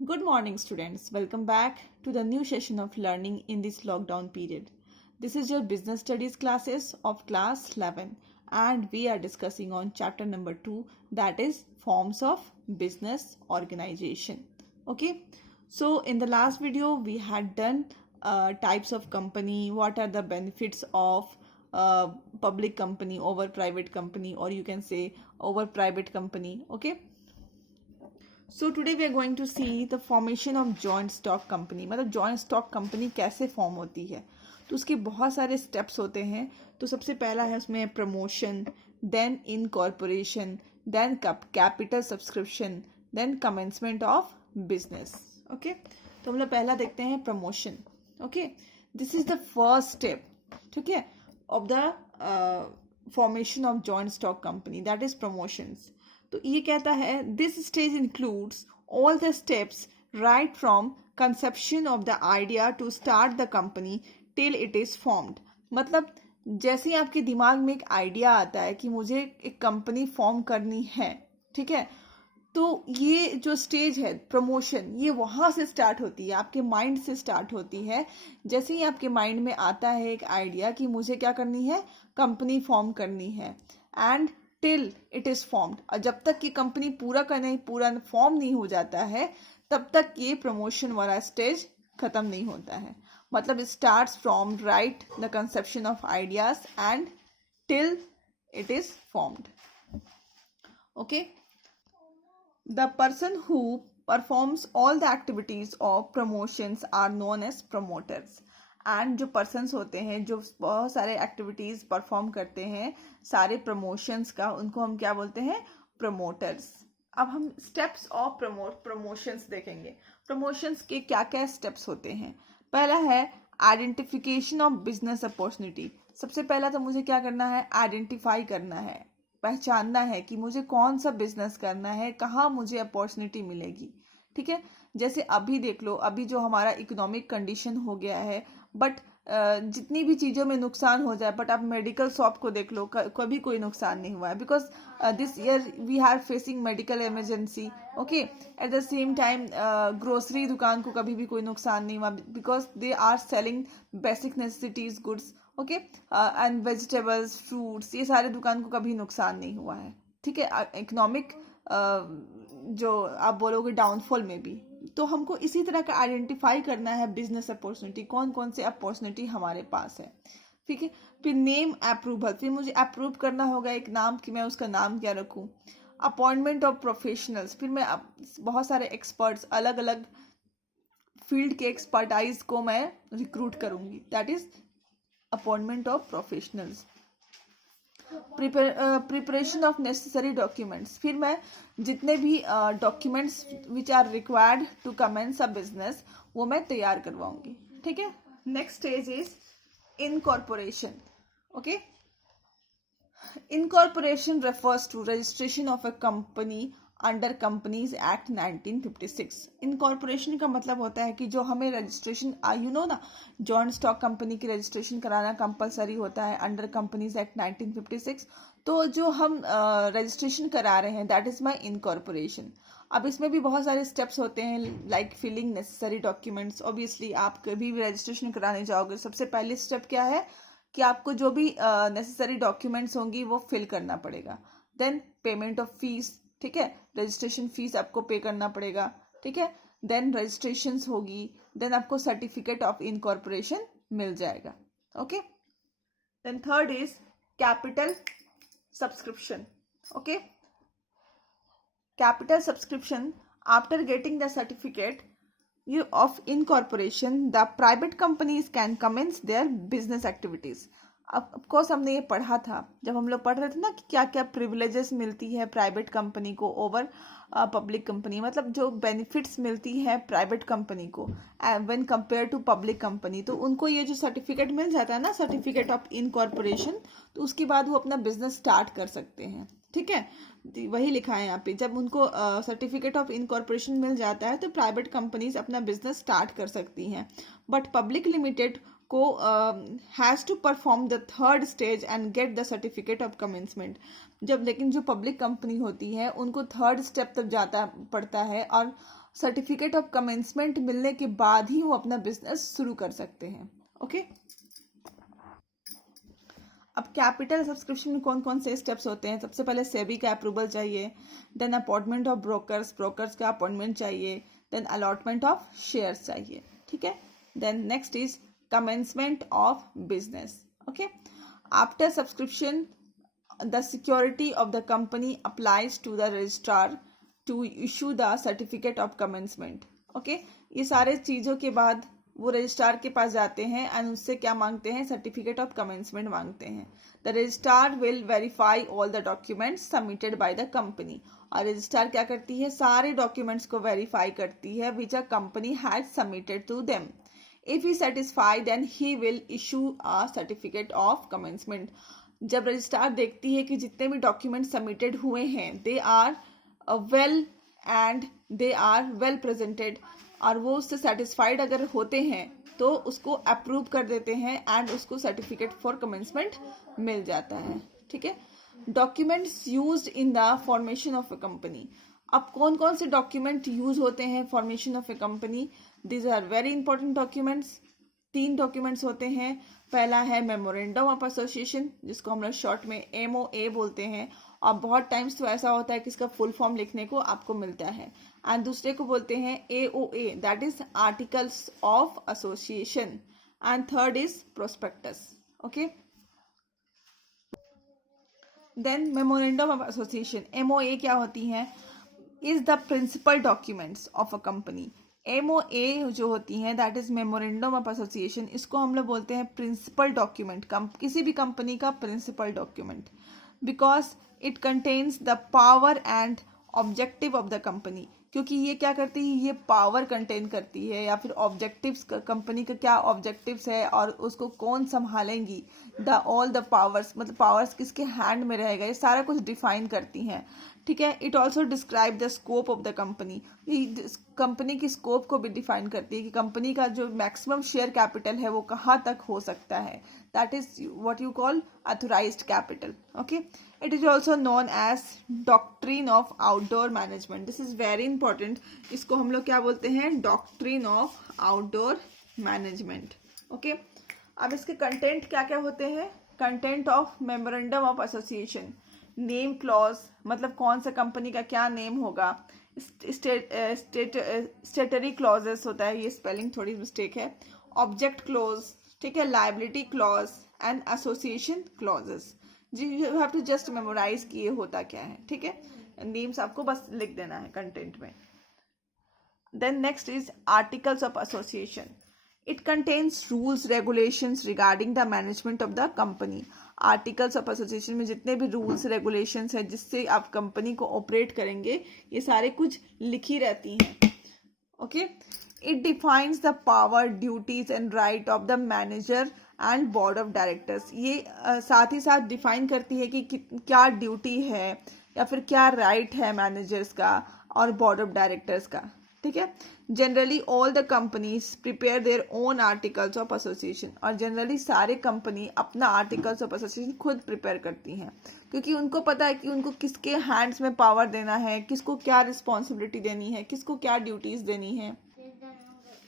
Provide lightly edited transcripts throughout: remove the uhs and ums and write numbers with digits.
Good morning, students. Welcome back to the new session of learning in this lockdown period. This is your business studies classes of class 11, and we are discussing on chapter number 2, that is forms of business organization. Okay, so in the last video, we had done types of company, what are the benefits of public company over private company, or you can say over private company. Okay, so today we are going to see the formation of joint stock company. मतलब joint stock company कैसे form होती है, तो उसके बहुत सारे steps होते हैं। तो सबसे पहला है उसमें promotion, then incorporation, then capital subscription, then commencement of business. Okay, तो हम लोग पहला देखते हैं promotion. Okay, this is the first step, ठीक है, of the formation of joint stock company, that is promotions. तो ये कहता है this stage includes all the steps right from conception of the idea to start the company till it is formed. मतलब जैसे ही आपके दिमाग में एक आइडिया आता है कि मुझे एक कंपनी फॉर्म करनी है, ठीक है, तो ये जो स्टेज है प्रमोशन, ये वहाँ से स्टार्ट होती है, आपके माइंड से स्टार्ट होती है। जैसे ही आपके माइंड में आता है एक आइडिया कि मुझे क्या करनी है, कंपनी फॉर्म करनी है, and till it is formed, और जब तक ये कंपनी पूरा फॉर्म नहीं हो जाता है, तब तक ये प्रमोशन वाला स्टेज खत्म नहीं होता है। मतलब starts from right the conception of ideas and till it is formed. Okay, the person who performs all the activities of promotions are known as promoters। And जो पर्सनस होते हैं जो बहुत सारे एक्टिविटीज़ परफॉर्म करते हैं सारे प्रमोशंस का, उनको हम क्या बोलते हैं, प्रमोटर्स। अब हम स्टेप्स ऑफ प्रमोशंस देखेंगे। प्रमोशंस के क्या क्या स्टेप्स होते हैं। पहला है आइडेंटिफिकेशन ऑफ बिजनेस अपॉर्चुनिटी। सबसे पहला तो मुझे क्या करना है, आइडेंटिफाई करना है, पहचानना है कि मुझे कौन सा बिजनेस करना है, कहाँ मुझे अपॉर्चुनिटी मिलेगी। ठीक है, जैसे अभी देख लो, अभी जो हमारा इकोनॉमिक कंडीशन हो गया है, बट जितनी भी चीज़ों में नुकसान हो जाए, बट आप मेडिकल शॉप को देख लो, कभी कोई नुकसान नहीं हुआ है, because this year we are facing medical emergency. Okay, at the same time grocery दुकान को कभी भी कोई नुकसान नहीं हुआ, because they are selling basic necessities goods. Okay, and vegetables, fruits, ये सारे दुकान को कभी नुकसान नहीं हुआ है। ठीक है, इकोनॉमिक जो आप बोलोगे डाउनफॉल में भी, तो हमको इसी तरह का आइडेंटिफाई करना है बिजनेस अपॉर्चुनिटी, कौन कौन से अपॉर्चुनिटी हमारे पास है। ठीक है, फिर नेम अप्रूवल, फिर मुझे अप्रूव करना होगा एक नाम कि मैं उसका नाम क्या रखूं। अपॉइंटमेंट ऑफ प्रोफेशनल्स, फिर मैं बहुत सारे एक्सपर्ट्स, अलग अलग फील्ड के एक्सपर्टाइज को मैं रिक्रूट करूंगी, that is appointment of professionals. Preparation of necessary documents, फिर मैं जितने भी documents which are required to commence a business, वो मैं तैयार करवाऊंगी। ठीक है, next stage is incorporation. Okay, incorporation refers to registration of a company under companies act 1956। Incorporation का मतलब होता है कि जो हमें रजिस्ट्रेशन, यू नो ना, जॉइंट स्टॉक कंपनी की रजिस्ट्रेशन कराना कंपलसरी होता है अंडर कंपनीज एक्ट 1956। तो जो हम रजिस्ट्रेशन करा रहे हैं, दैट इज माई इनकॉर्पोरेशन। अब इसमें भी बहुत सारे स्टेप्स होते हैं, like filling necessary documents. Obviously आप कभी भी रजिस्ट्रेशन कराने जाओगे, सबसे पहले स्टेप क्या है कि आपको जो भी नेसेसरी डॉक्यूमेंट्स होंगी वो फिल करना पड़ेगा। देन पेमेंट ऑफ फीस, ठीक है, रजिस्ट्रेशन फीस आपको पे करना पड़ेगा। ठीक है, देन रजिस्ट्रेशन होगी, देन आपको सर्टिफिकेट ऑफ इनकॉर्पोरेशन मिल जाएगा। Okay, then third is capital subscription. Okay, capital subscription, after getting the certificate of incorporation, the private companies can commence their business activities। अब कोर्स हमने ये पढ़ा था जब हम लोग पढ़ रहे थे ना कि क्या क्या प्रिविलेजेस मिलती है प्राइवेट कंपनी को ओवर पब्लिक कंपनी। मतलब जो बेनिफिट्स मिलती है प्राइवेट कंपनी को when compare to public company, तो उनको ये जो सर्टिफिकेट मिल जाता है ना, सर्टिफिकेट ऑफ इनकॉर्पोरेशन, तो उसके बाद वो अपना बिजनेस स्टार्ट कर सकते हैं। ठीक है, वही लिखा है यहाँ पे, जब उनको सर्टिफिकेट ऑफ इनकॉर्पोरेशन मिल जाता है तो प्राइवेट कंपनीज अपना बिजनेस स्टार्ट कर सकती हैं। बट पब्लिक लिमिटेड को has to perform the third stage and get the certificate of commencement. जब लेकिन जो पब्लिक कंपनी होती है उनको थर्ड स्टेप तक जाता पड़ता है, और सर्टिफिकेट ऑफ कमेंसमेंट मिलने के बाद ही वो अपना बिजनेस शुरू कर सकते हैं। ओके, अब कैपिटल सब्सक्रिप्शन में कौन कौन से स्टेप्स होते हैं? सबसे पहले सेबी का अप्रूवल चाहिए, then appointment of brokers, brokers का अपॉइंटमेंट चाहिए, देन अलॉटमेंट ऑफ शेयर्स चाहिए, ठीक है। Then next is commencement of business. Okay, after subscription the security of the company applies to the registrar to issue the certificate of commencement. Okay, ये सारे चीज़ों के बाद वो रजिस्ट्रार के पास जाते हैं एंड उससे क्या मांगते हैं? सर्टिफिकेट ऑफ कमेंसमेंट मांगते हैं। The registrar will verify all the documents submitted by the company. और रजिस्ट्रार क्या करती है? सारे डॉक्यूमेंट्स को वेरीफाई करती है which a company has submitted to them. If he satisfy then he will issue a certificate of commencement. जब registrar देखती है कि जितने भी डॉक्यूमेंट सबमिटेड हुए हैं they are well and they are well presented, और वो उससे सेटिस्फाइड अगर होते हैं तो उसको अप्रूव कर देते हैं एंड उसको सर्टिफिकेट फॉर कमेंसमेंट मिल जाता है, ठीक है। Documents used in the formation of a company. अब कौन कौन से डॉक्यूमेंट यूज होते हैं formation of a company? These are very important documents. 3 documents होते हैं। पहला है मेमोरेंडम ऑफ एसोसिएशन, जिसको हम लोग शॉर्ट में MOA बोलते हैं, और बहुत टाइम्स तो ऐसा होता है कि इसका फुल फॉर्म लिखने को आपको मिलता है। एंड दूसरे को बोलते हैं AOA, that is articles of association, and third is prospectus. Okay, then memorandum of association MOA क्या होती है? Is the principal documents of a company. MOA जो होती है that is memorandum of association, इसको हम लोग बोलते हैं प्रिंसिपल डॉक्यूमेंट, किसी भी कंपनी का principal document, because it contains the power and objective of the company. क्योंकि ये क्या करती है? ये पावर कंटेन करती है, या फिर ऑब्जेक्टिव्स, कंपनी का क्या ऑब्जेक्टिव्स है और उसको कौन संभालेंगी, द ऑल द पावर्स, मतलब पावर्स किसके हैंड में रहेगा, ये सारा कुछ डिफाइन करती हैं, ठीक है। It also describe the scope of the company, company की स्कोप को भी डिफाइन करती है कि कंपनी का जो मैक्सिमम शेयर कैपिटल है वो कहाँ तक हो सकता है, that is what you call authorised capital. Okay, it is also known as doctrine of outdoor management. This is very important. इसको हम लोग क्या बोलते हैं? Doctrine of outdoor management. Okay, अब इसके कंटेंट क्या क्या होते हैं? Content of memorandum of association, name clause, मतलब कौन सा कंपनी का क्या नेम होगा। स्टेटरी क्लॉजेस होता है, ये स्पेलिंग थोड़ी मिस्टेक है। ऑब्जेक्ट क्लॉज, ठीक है, liability clause and association clauses. जी, you have to just memorise कि ये होता क्या है, ठीक है। नेम्स आपको बस लिख देना है कंटेंट में। Then next is articles of association. It contains rules regulations regarding the management of the company. Articles of association में जितने भी रूल्स रेगुलेशंस हैं जिससे आप कंपनी को ऑपरेट करेंगे, ये सारे कुछ लिखी रहती हैं। Okay, it defines the power, duties and right of the manager and board of directors. ये साथ ही साथ डिफाइन करती है कि क्या ड्यूटी है या फिर क्या राइट है मैनेजर्स का और बोर्ड ऑफ डायरेक्टर्स का, ठीक है। Generally all the companies prepare their own articles of association, और जनरली सारे कंपनी अपना आर्टिकल्स ऑफ एसोसिएशन खुद प्रिपेयर करती हैं, क्योंकि उनको पता है कि उनको किसके हैंड्स में पावर देना है, किसको क्या रिस्पॉन्सिबिलिटी देनी है, किसको क्या ड्यूटीज देनी है।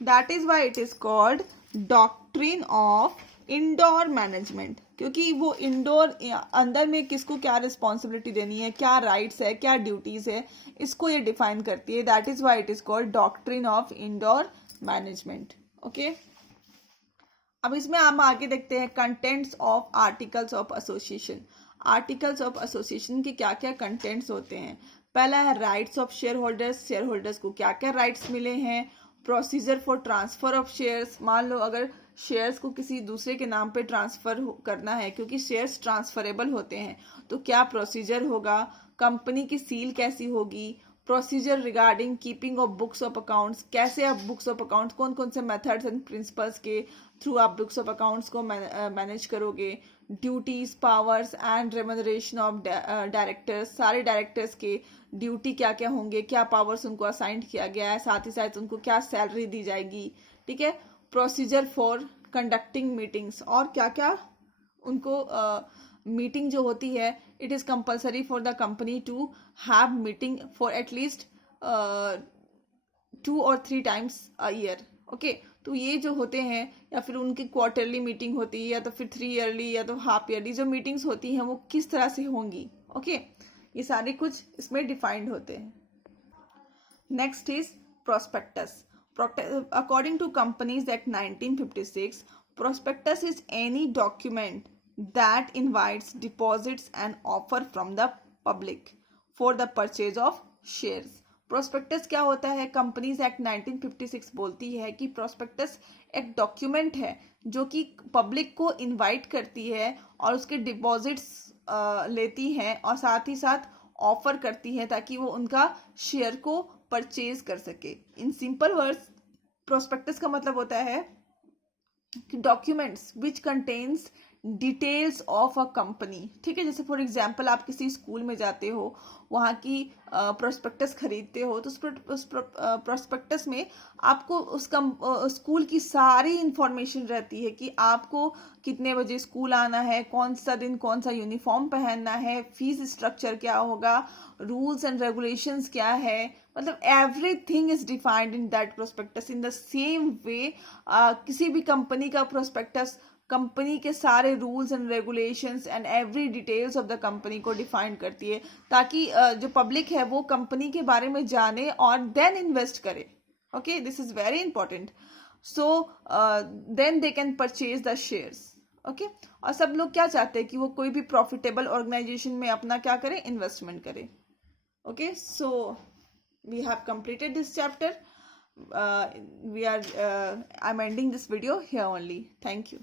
That is why it is called doctrine of indoor management, क्योंकि वो इंडोर अंदर में किसको क्या रिस्पॉन्सिबिलिटी देनी है, क्या राइट्स है, क्या ड्यूटीज है, इसको ये डिफाइन करती है। That is why it is called doctrine of indoor management. Okay, अब इसमें हम आगे देखते हैं contents of articles of association. Articles of association के क्या क्या कंटेंट्स होते हैं? पहला है rights of share holders, share holders को क्या क्या राइट्स मिले हैं। Procedure for transfer of shares, मान लो अगर शेयर्स को किसी दूसरे के नाम पे ट्रांसफर करना है, क्योंकि शेयर्स ट्रांसफरेबल होते हैं, तो क्या प्रोसीजर होगा, कंपनी की सील कैसी होगी, procedure regarding keeping of books of accounts, कैसे आप बुक्स ऑफ अकाउंट्स, कौन कौन से मेथड्स एंड प्रिंसिपल्स के थ्रू आप बुक्स ऑफ अकाउंट्स को मैनेज करोगे, duties, powers and remuneration of directors, सारे डायरेक्टर्स के ड्यूटी क्या क्या होंगे, क्या पावर्स उनको असाइन किया गया है, साथ ही साथ उनको क्या सैलरी दी जाएगी, ठीक है। प्रोसीजर फॉर कंडक्टिंग मीटिंग्स, और क्या क्या उनको मीटिंग जो होती है, it is compulsory for the company to have meeting for at least 2 or 3 times a year. Okay, तो ये जो होते हैं या फिर उनकी क्वार्टरली मीटिंग होती है या तो फिर 3 ईयरली या तो हाफ ईयरली जो मीटिंग्स होती हैं वो किस तरह से होंगी. ओके, ये सारे कुछ इसमें डिफाइंड होते हैं. Next is prospectus. According to Companies Act 1956, prospectus is any document that invites deposits and offer from the public for the purchase of shares. Prospectus क्या होता है? कंपनीज एक्ट 1956 बोलती है कि प्रोस्पेक्टस एक डॉक्यूमेंट है जो कि पब्लिक को इनवाइट करती है और उसके डिपॉजिट्स लेती है और साथ ही साथ ऑफर करती है ताकि वो उनका शेयर को परचेज कर सके. इन सिंपल वर्ड्स प्रोस्पेक्टस का मतलब होता है कि documents which contains details of a company. ठीक है, जैसे फॉर एग्जांपल आप किसी स्कूल में जाते हो, वहाँ की प्रोस्पेक्टस खरीदते हो, तो उस प्रोस्पेक्टस में आपको उस स्कूल की सारी इंफॉर्मेशन रहती है कि आपको कितने बजे स्कूल आना है, कौन सा दिन कौन सा यूनिफॉर्म पहनना है, फीस स्ट्रक्चर क्या होगा, रूल्स एंड रेगुलेशंस क्या है. मतलब everything is defined in that prospectus. In the same way किसी भी कंपनी का प्रोस्पेक्टस कंपनी के सारे rules and regulations and every details of the company को डिफाइन करती है ताकि जो पब्लिक है वो कंपनी के बारे में जाने और देन इन्वेस्ट करे. Okay, this is very important. So then they can purchase the shares. Okay, और सब लोग क्या चाहते हैं कि वो कोई भी प्रॉफिटेबल ऑर्गेनाइजेशन में अपना क्या करे, इन्वेस्टमेंट करे. Okay, so we have completed this chapter. I'm ending this video here only. Thank you.